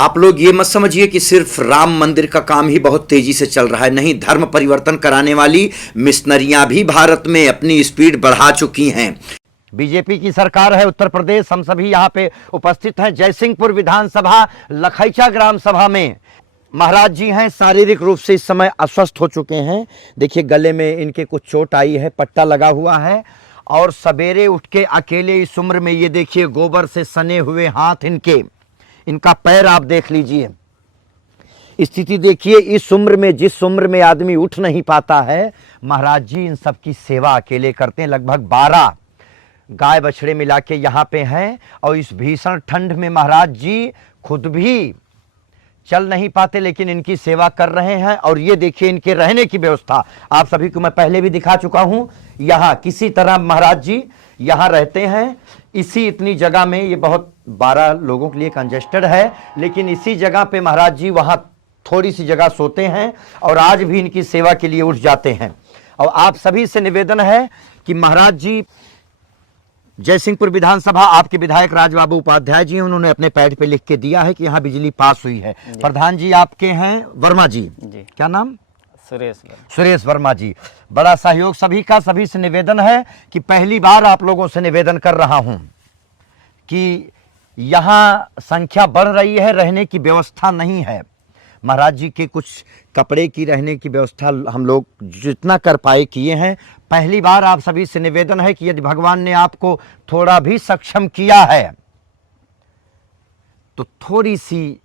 आप लोग ये मत समझिए कि सिर्फ राम मंदिर का काम ही बहुत तेजी से चल रहा है, नहीं, धर्म परिवर्तन कराने वाली मिशनरियां भी भारत में अपनी स्पीड बढ़ा चुकी हैं। बीजेपी की सरकार है उत्तर प्रदेश, हम सभी यहाँ पे उपस्थित हैं जयसिंहपुर विधानसभा लखैचा ग्राम सभा में। महाराज जी हैं, शारीरिक रूप से इस समय अस्वस्थ हो चुके हैं। देखिए गले में इनके कुछ चोट आई है, पट्टा लगा हुआ है, और सवेरे उठ के अकेले इस उम्र में, ये देखिए गोबर से सने हुए हाथ इनका पैर आप देख लीजिए, स्थिति देखिए इस उम्र में, जिस उम्र में आदमी उठ नहीं पाता है, महाराज जी इन सब की सेवा अकेले करते हैं। लगभग 12 गाय बछड़े मिला के यहाँ पे हैं, और इस भीषण ठंड में महाराज जी खुद भी चल नहीं पाते, लेकिन इनकी सेवा कर रहे हैं। और ये देखिए इनके रहने की व्यवस्था आप सभी को मैं पहले भी दिखा चुका हूं। यहाँ किसी तरह महाराज जी यहाँ रहते हैं, इसी इतनी जगह में, ये बहुत 12 लोगों के लिए कंजेस्टेड है, लेकिन इसी जगह पे महाराज जी वहाँ थोड़ी सी जगह सोते हैं, और आज भी इनकी सेवा के लिए उठ जाते हैं। और आप सभी से निवेदन है कि महाराज जी, जयसिंहपुर विधानसभा, आपके विधायक राजबाबू उपाध्याय जी, उन्होंने अपने पैड पे लिख के दिया है कि यहाँ बिजली पास हुई है। प्रधान जी आपके हैं वर्मा जी, क्या नाम? सुरेश वर्मा जी। बड़ा सहयोग सभी का, सभी से निवेदन है कि पहली बार आप लोगों से निवेदन कर रहा हूं कि यहाँ संख्या बढ़ रही है, रहने की व्यवस्था नहीं है। महाराज जी के कुछ कपड़े की रहने की व्यवस्था हम लोग जितना कर पाए किए हैं। पहली बार आप सभी से निवेदन है कि यदि भगवान ने आपको थोड़ा भी सक्षम किया है तो थोड़ी सी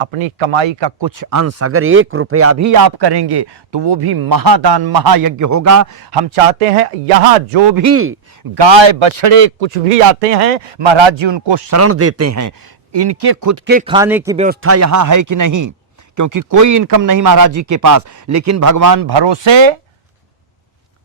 अपनी कमाई का कुछ अंश, अगर 1 रुपया भी आप करेंगे तो वो भी महादान महायज्ञ होगा। हम चाहते हैं यहाँ जो भी गाय बछड़े कुछ भी आते हैं, महाराज जी उनको शरण देते हैं। इनके खुद के खाने की व्यवस्था यहाँ है कि नहीं, क्योंकि कोई इनकम नहीं महाराज जी के पास, लेकिन भगवान भरोसे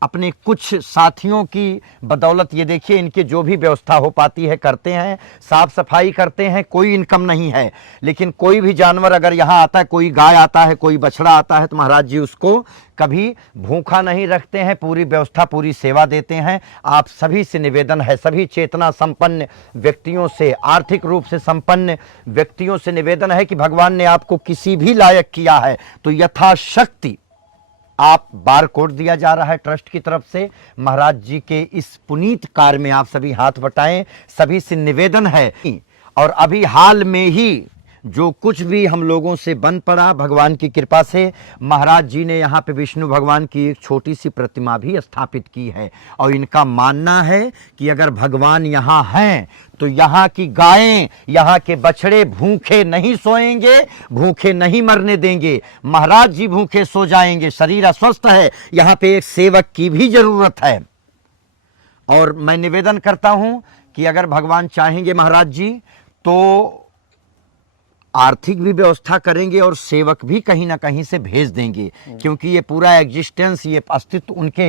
अपने कुछ साथियों की बदौलत ये देखिए इनके जो भी व्यवस्था हो पाती है करते हैं, साफ सफाई करते हैं। कोई इनकम नहीं है, लेकिन कोई भी जानवर अगर यहाँ आता है, कोई गाय आता है, कोई बछड़ा आता है, तो महाराज जी उसको कभी भूखा नहीं रखते हैं, पूरी व्यवस्था पूरी सेवा देते हैं। आप सभी से निवेदन है, सभी चेतना संपन्न व्यक्तियों से, आर्थिक रूप से संपन्न व्यक्तियों से निवेदन है कि भगवान ने आपको किसी भी लायक किया है तो यथाशक्ति आप बार कोड दिया जा रहा है ट्रस्ट की तरफ से, महाराज जी के इस पुनीत कार्य में आप सभी हाथ बटाएं। सभी से निवेदन है, और अभी हाल में ही जो कुछ भी हम लोगों से बन पड़ा, भगवान की कृपा से महाराज जी ने यहाँ पे विष्णु भगवान की एक छोटी सी प्रतिमा भी स्थापित की है। और इनका मानना है कि अगर भगवान यहाँ हैं तो यहाँ की गायें, यहाँ के बछड़े भूखे नहीं सोएंगे, भूखे नहीं मरने देंगे। महाराज जी भूखे सो जाएंगे, शरीर अस्वस्थ है, यहाँ पे एक सेवक की भी जरूरत है। और मैं निवेदन करता हूँ कि अगर भगवान चाहेंगे महाराज जी तो आर्थिक भी व्यवस्था करेंगे और सेवक भी कहीं ना कहीं से भेज देंगे, क्योंकि ये पूरा एग्जिस्टेंस, ये अस्तित्व उनके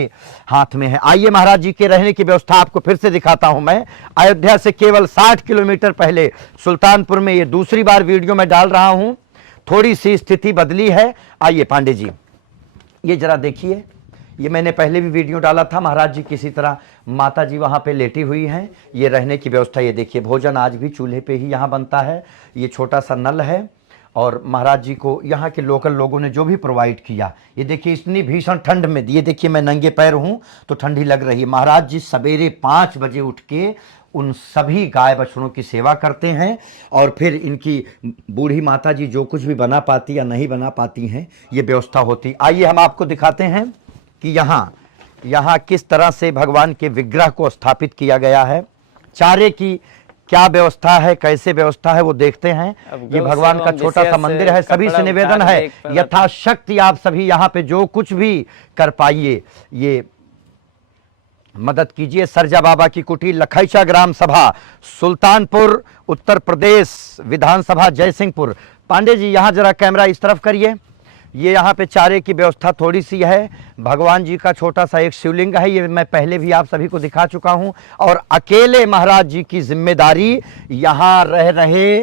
हाथ में है। आइए महाराज जी के रहने की व्यवस्था आपको फिर से दिखाता हूं मैं। अयोध्या से केवल 60 किलोमीटर पहले सुल्तानपुर में ये दूसरी बार वीडियो में डाल रहा हूं। थोड़ी सी स्थिति बदली है। आइए पांडे जी, ये जरा देखिए, ये मैंने पहले भी वीडियो डाला था। महाराज जी किसी तरह, माता जी वहाँ पे लेटी हुई हैं। ये रहने की व्यवस्था, ये देखिए भोजन आज भी चूल्हे पे ही यहाँ बनता है। ये छोटा सा नल है, और महाराज जी को यहाँ के लोकल लोगों ने जो भी प्रोवाइड किया, ये देखिए इतनी भीषण ठंड में, ये देखिए मैं नंगे पैर हूँ तो ठंडी लग रही है। महाराज जी सवेरे 5 बजे उठ के उन सभी गाय बछड़ों की सेवा करते हैं, और फिर इनकी बूढ़ी माता जी जो कुछ भी बना पाती या नहीं बना पाती हैं, ये व्यवस्था होती। आइए हम आपको दिखाते हैं कि यहाँ किस तरह से भगवान के विग्रह को स्थापित किया गया है। चारे की क्या व्यवस्था है, कैसे व्यवस्था है, वो देखते हैं। ये भगवान का छोटा सा मंदिर है। सभी से निवेदन है, यथाशक्ति आप सभी यहाँ पे जो कुछ भी कर पाइए ये मदद कीजिए। सरजा बाबा की कुटी, लखैचा ग्राम सभा, सुल्तानपुर, उत्तर प्रदेश, विधानसभा जयसिंहपुर। पांडे जी यहाँ जरा कैमरा इस तरफ करिए। ये यहाँ पे चारे की व्यवस्था थोड़ी सी है। भगवान जी का छोटा सा एक शिवलिंग है, ये मैं पहले भी आप सभी को दिखा चुका हूँ। और अकेले महाराज जी की जिम्मेदारी, यहाँ रह रहे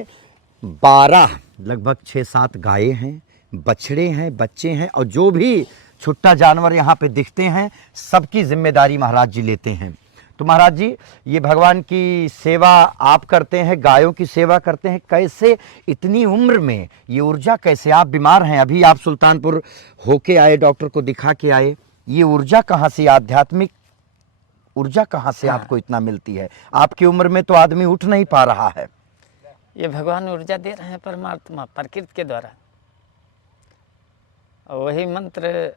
12 लगभग 6-7 गायें हैं, बछड़े हैं, बच्चे हैं, और जो भी छुट्टा जानवर यहाँ पे दिखते हैं, सबकी जिम्मेदारी महाराज जी लेते हैं। तो महाराज जी, ये भगवान की सेवा आप करते हैं, गायों की सेवा करते हैं, कैसे इतनी उम्र में ये ऊर्जा कैसे? आप बीमार हैं, अभी आप सुल्तानपुर होके आए, डॉक्टर को दिखा के आए, ये ऊर्जा कहाँ से, आध्यात्मिक ऊर्जा कहाँ से आपको इतना मिलती है? आपकी उम्र में तो आदमी उठ नहीं पा रहा है। ये भगवान ऊर्जा दे रहे हैं परमात्मा प्रकृति के द्वारा, और वही मंत्र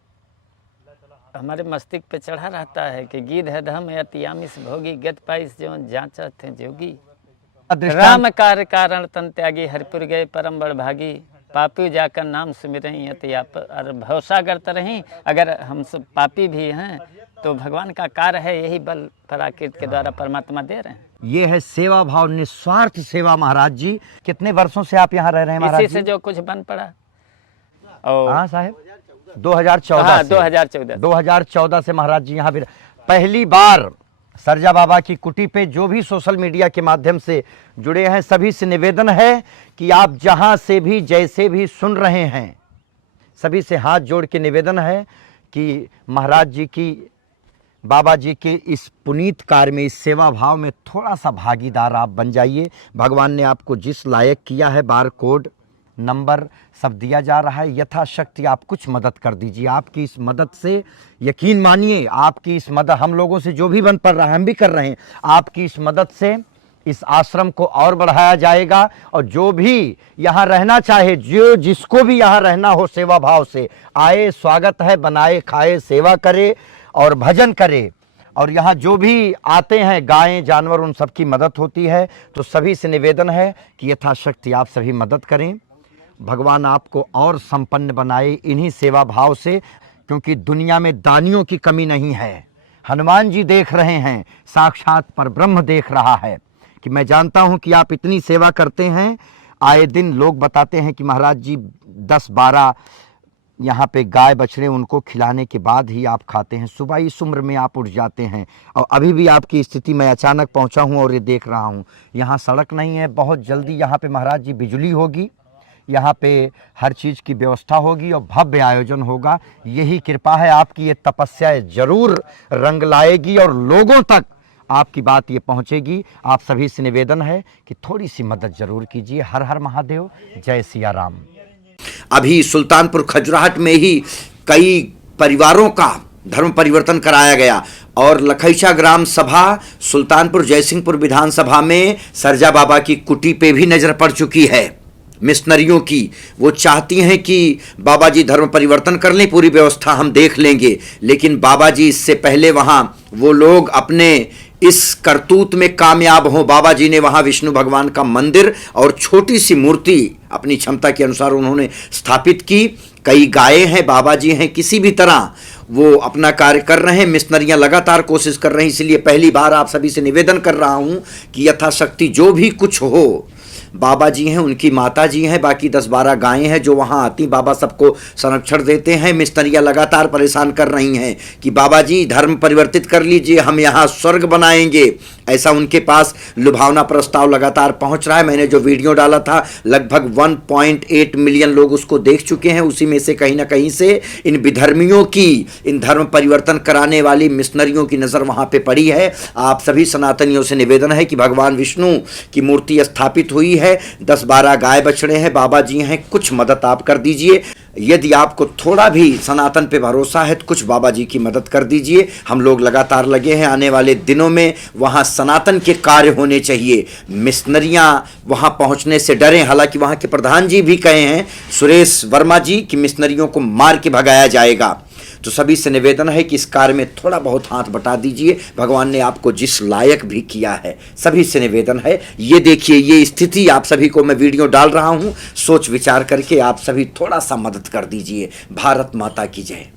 हमारे मस्तिष्क पे चढ़ा रहता है कि गीध है धम अतियामिस भोगी गत पाइस जो जांचा थे जोगी। राम कार्य कारण तन त्यागी हरिपुर गए परम बड़ भागी पापी जाकर नाम सुमिरई अति आप और भवसागर तरही। अगर हम सब पापी भी हैं तो भगवान का कार्य है, यही बल प्रकृति के द्वारा परमात्मा दे रहे हैं। ये है सेवा भाव, निस्वार्थ सेवा। महाराज जी, कितने वर्षों से आप यहाँ रह रहे हैं महाराज इसी से जो कुछ बन पड़ा। और हाँ साहब, 2014 हाँ, से 2014 से महाराज जी यहाँ भी। पहली बार सरजा बाबा की कुटी पे जो भी सोशल मीडिया के माध्यम से जुड़े हैं, सभी से निवेदन है कि आप जहाँ से भी जैसे भी सुन रहे हैं, सभी से हाथ जोड़ के निवेदन है कि महाराज जी की, बाबा जी के इस पुनीत कार्य में, इस सेवा भाव में थोड़ा सा भागीदार आप बन जाइए। भगवान ने आपको जिस लायक किया है, बार कोड नंबर सब दिया जा रहा है, यथाशक्ति आप कुछ मदद कर दीजिए। आपकी इस मदद से, यकीन मानिए, आपकी इस मदद, हम लोगों से जो भी बन पड़ रहा है हम भी कर रहे हैं, आपकी इस मदद से इस आश्रम को और बढ़ाया जाएगा। और जो भी यहाँ रहना चाहे, जो जिसको भी यहाँ रहना हो, सेवा भाव से आए, स्वागत है, बनाए खाए, सेवा करे और भजन करे। और यहाँ जो भी आते हैं, गायें जानवर, उन सबकी मदद होती है। तो सभी से निवेदन है कि यथाशक्ति आप सभी मदद करें। भगवान आपको और संपन्न बनाए इन्हीं सेवा भाव से, क्योंकि दुनिया में दानियों की कमी नहीं है। हनुमान जी देख रहे हैं, साक्षात परब्रह्म देख रहा है कि मैं जानता हूं कि आप इतनी सेवा करते हैं। आए दिन लोग बताते हैं कि महाराज जी 10-12 यहाँ पे गाय बछड़े, उनको खिलाने के बाद ही आप खाते हैं। सुबह इस उम्र में आप उठ जाते हैं, और अभी भी आपकी स्थिति, मैं अचानक पहुँचा हूँ और ये देख रहा हूँ। यहाँ सड़क नहीं है, बहुत जल्दी यहाँ पे महाराज जी बिजली होगी, यहाँ पे हर चीज़ की व्यवस्था होगी और भव्य आयोजन होगा। यही कृपा है आपकी, ये तपस्या जरूर रंग लाएगी और लोगों तक आपकी बात ये पहुँचेगी। आप सभी से निवेदन है कि थोड़ी सी मदद जरूर कीजिए। हर हर महादेव, जय सिया राम। अभी सुल्तानपुर खजुराहट में ही कई परिवारों का धर्म परिवर्तन कराया गया, और लखैचा ग्राम सभा सुल्तानपुर जयसिंहपुर विधानसभा में सरजा बाबा की कुटी पे भी नजर पड़ चुकी है मिशनरियों की। वो चाहती हैं कि बाबा जी धर्म परिवर्तन कर लें, पूरी व्यवस्था हम देख लेंगे, लेकिन बाबा जी इससे पहले वहाँ वो लोग अपने इस करतूत में कामयाब हों। बाबा जी ने वहाँ विष्णु भगवान का मंदिर और छोटी सी मूर्ति अपनी क्षमता के अनुसार उन्होंने स्थापित की। कई गायें हैं, बाबा जी हैं, किसी भी तरह वो अपना कार्य कर रहे हैं। मिशनरियाँ लगातार कोशिश कर रहे हैं। इसलिए पहली बार आप सभी से निवेदन कर रहा हूँ कि यथाशक्ति जो भी कुछ हो, बाबा जी हैं, उनकी माता जी हैं, बाकी 10-12 गायें हैं जो वहाँ आती, बाबा सबको संरक्षण देते हैं। मिशनरियाँ लगातार परेशान कर रही हैं कि बाबा जी धर्म परिवर्तित कर लीजिए, हम यहाँ स्वर्ग बनाएंगे। ऐसा उनके पास लुभावना प्रस्ताव लगातार पहुँच रहा है। मैंने जो वीडियो डाला था, लगभग 1.8 मिलियन लोग उसको देख चुके हैं। उसी में से कहीं ना कहीं से इन विधर्मियों की, इन धर्म परिवर्तन कराने वाली मिशनरियों की नज़र वहाँ पर पड़ी है। आप सभी सनातनियों से निवेदन है कि भगवान विष्णु की मूर्ति स्थापित हुई है, 10-12 गाय बछड़े हैं, बाबा जी हैं, कुछ मदद आप कर दीजिए। यदि आपको थोड़ा भी सनातन पे भरोसा है तो कुछ बाबा जी की मदद कर दीजिए। हम लोग लगातार लगे हैं, आने वाले दिनों में वहाँ सनातन के कार्य होने चाहिए। मिशनरियाँ वहाँ पहुँचने से डरें। हालांकि वहाँ के प्रधान जी भी कहे हैं, सुरेश वर्मा जी, कि मिशनरियों को मार के भगाया जाएगा। तो सभी से निवेदन है कि इस कार्य में थोड़ा बहुत हाथ बटा दीजिए। भगवान ने आपको जिस लायक भी किया है, सभी से निवेदन है। ये देखिए, ये स्थिति आप सभी को मैं वीडियो डाल रहा हूँ, सोच विचार करके आप सभी थोड़ा सा मदद कर दीजिए। भारत माता की जय।